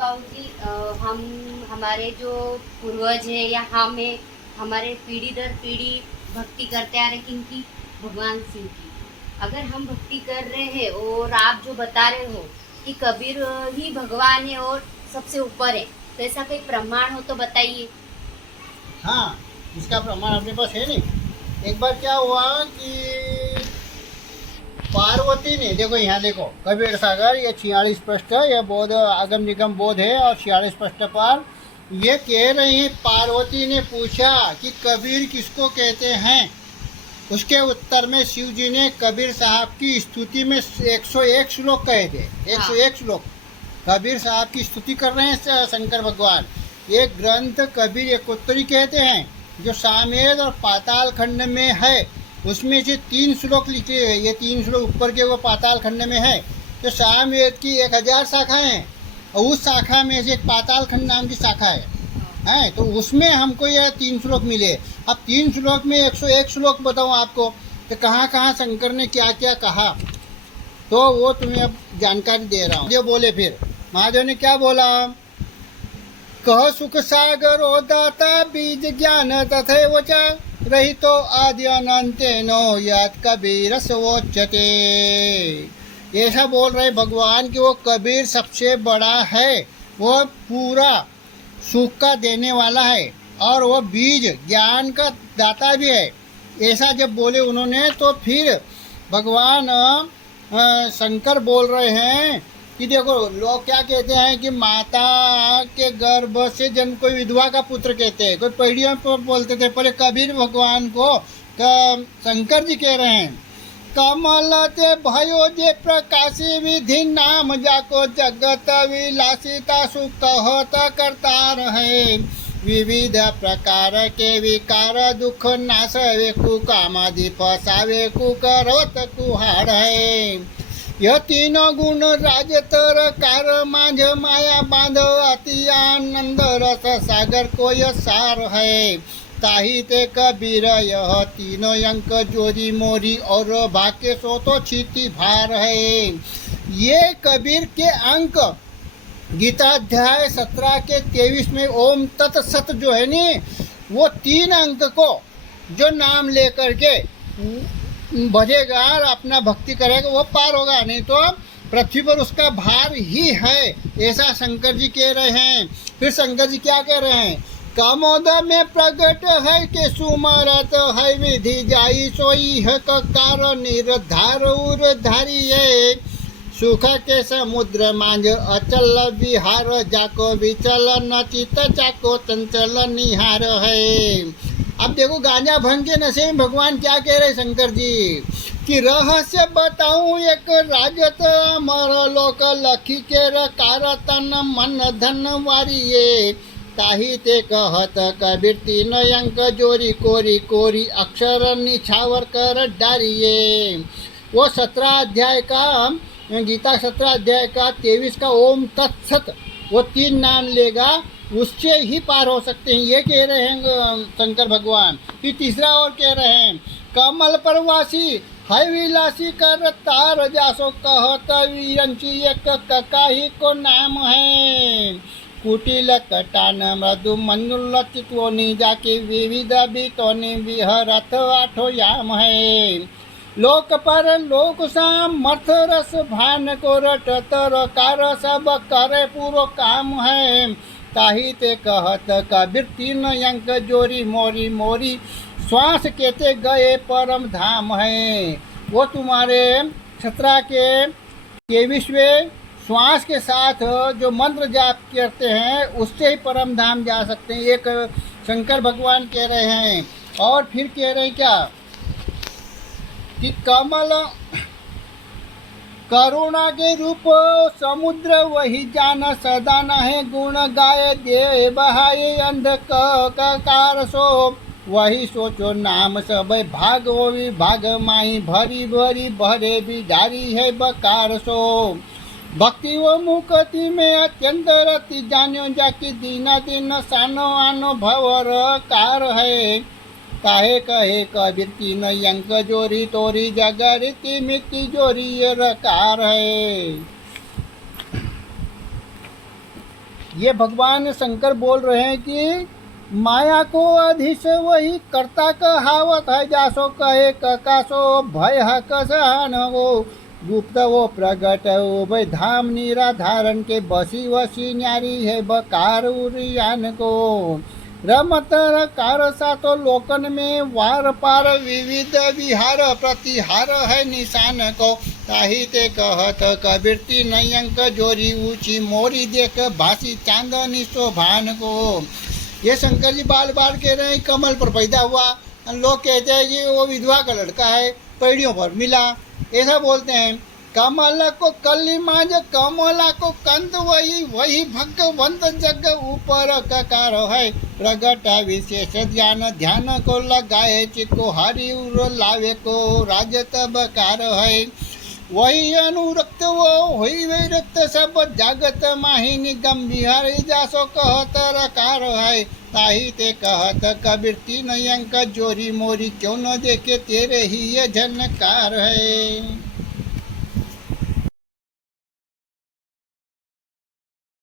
बाबूजी, हम हमारे जो पूर्वज है या हमें हमारे पीढ़ी दर पीढ़ी भक्ति करते आ रहे किनकी, भगवान शिव की। अगर हम भक्ति कर रहे हैं और आप जो बता रहे हो कि कबीर ही भगवान है और सबसे ऊपर है, तो ऐसा कोई प्रमाण हो तो बताइए। हाँ, इसका प्रमाण अपने पास है नहीं। एक बार क्या हुआ कि पार्वती ने, देखो यहाँ देखो, कबीर सागर ये 46 पृष्ठ, ये बौद्ध आगम निगम बोध है और 46 पृष्ठ पर ये कह रहे हैं, पार्वती ने पूछा कि कबीर किसको कहते हैं। उसके उत्तर में शिव जी ने कबीर साहब की स्तुति में 101 श्लोक कहे थे। 101 श्लोक कबीर साहब की स्तुति कर रहे हैं शंकर भगवान। एक ग्रंथ कबीर एकोत्तरी कहते हैं जो सामवेद और पाताल खंड में है, उसमें से 3 श्लोक लिखे हैं। ये 3 श्लोक ऊपर के वो पाताल खंड में है। तो सामवेद की 1000 शाखाएं हैं और उस शाखा में से एक पाताल खंड नाम की शाखा है, तो उसमें हमको ये 3 श्लोक मिले। अब 3 श्लोक में 101 श्लोक बताऊँ आपको, तो कहाँ कहाँ शंकर ने क्या क्या कहा, तो वो तुम्हें अब जानकारी दे रहा हूँ। ये बोले फिर महादेव ने क्या बोला, कह सुख सागर ओ दाता बीज ज्ञान तथैव च रहितो आदि अनंतेनो यत् कबीर स्वोच्यते। ऐसा बोल रहे भगवान कि वो कबीर सबसे बड़ा है, वो पूरा सुख का देने वाला है और वो बीज ज्ञान का दाता भी है। ऐसा जब बोले उन्होंने, तो फिर भगवान शंकर बोल रहे हैं कि देखो, लोग क्या कहते हैं कि माता के गर्भ से जन्म कोई विधवा का पुत्र कहते हैं, कोई पीढ़ियों पर बोलते थे, पर कबीर भगवान को शंकर जी कह रहे हैं, कमल ते भयो जे प्रकाशी विधि नाम जाको जगत विलासिता सुख होत करतार है। विविध प्रकार के विकार दुख नासवे कुकामादि पसावे कुकरोत कुहाड़ है। यह तीनों गुण राजतर कार माझ माया बांध अति आनंद रस सागर को यह सार है। ताही ते कबीर यह तीनों अंक जोरी मोरी और भाग्य सो तो छिति भार है। ये कबीर के अंक गीता अध्याय 17 के 23 में ओम तत्सत जो है नी, वो 3 अंक को जो नाम लेकर के भजेगा और अपना भक्ति करेगा वो पार होगा, नहीं तो पृथ्वी पर उसका भार ही है। ऐसा शंकर जी कह रहे हैं। फिर शंकर जी क्या कह रहे हैं, कामोद में प्रगट है के सुमरत है विधि जाई सोई है कार निर्धार उर्धारी है। सुख के समुद्र मांझ अचल विहार जाको विचल न चित चाको चंचल निहार है। अब देखो, गांजा भंग के नशे में भगवान क्या कह रहे शंकर जी कि रहस्य बताऊं एक राजत अमर लोक लखी के कार तन मन धन वारिये। ताही ते कहत कबीर 3 अंक जोरी कोरी कोरी अक्षर निछावर कर डारिये। वो 17 अध्याय का, गीता 17 अध्याय का 23 का ओम तत्सत, वो 3 नाम लेगा, उससे ही पार हो सकते हैं। ये कह रहे हैं शंकर भगवान। फिर तीसरा और कह रहे हैं, कमल परवासी है विलासी कर तार जासो कहत वीरंची एक ककाही को नाम है। कुटिल कटान मृदु मंजुल चित्वोनी जाके विविध बीतोनी विहरथ 8 याम है। लोक पर लोक साम मर्थ रस भान को रट तर कार सब करे पूरो काम है। ताही ते कहत कबीर 3 अंक जोरी मोरी मोरी श्वास केते गए परम धाम है। वो तुम्हारे 17 के 23वें श्वास के साथ जो मंत्र जाप करते हैं उससे ही परम धाम जा सकते हैं, एक शंकर भगवान कह रहे हैं। और फिर कह रहे हैं क्या कि कमल करुणा के रूप समुद्र वही जान सदा न है गुण गाय दे बहाये अंधकार सो वही सोचो नाम सब भाग वो विभाग माही भरी भरी भरे बिधारी है बकार सो। भक्ति वो मुक्ति में अत्यंत रति जान्यो जाकी दीना दिन सानो आनो भवर कार है। काहे कहे कबीर 3 अंक जोरी तोरी जगरीति मिति जोरी ये रकार है। ये भगवान शंकर बोल रहे हैं कि माया को अधिश वही कर्ता कहावत है, जासो कहे ककासो भय हकसान हो, गुप्त वो प्रगट हो भाई धाम निराधारण के, बसी वसी न्यारी है बकार उरियान को, रमत कार सातो लोकन में वार पार विविध विहार, प्रतिहार है निशान को, ताही ते कहत कबीरती नयंक जोरी ऊंची मोरी देख भासी चांदनी शोभान को। ये शंकर जी बाल बाल कह रहे हैं कमल पर पैदा हुआ, लोग कहते हैं कि वो विधवा का लड़का है, पैड़ियों पर मिला, ऐसा बोलते हैं। कमल को कली माज कमला को कंद, वही वही भगवंत जग ऊपर ककार है, प्रगट विशेष ध्यान ध्यान को लगाए, चिको हरि उर लावे को राजत बकार है, वही अनुरक्त वो वही विरक्त सब जागत माहिनी गंभीर, जासो कहत रकार है, ताही ते कहत कबीर तीन अंक जोरी मोरी, क्यों न देखे तेरे ही ये झनकार है।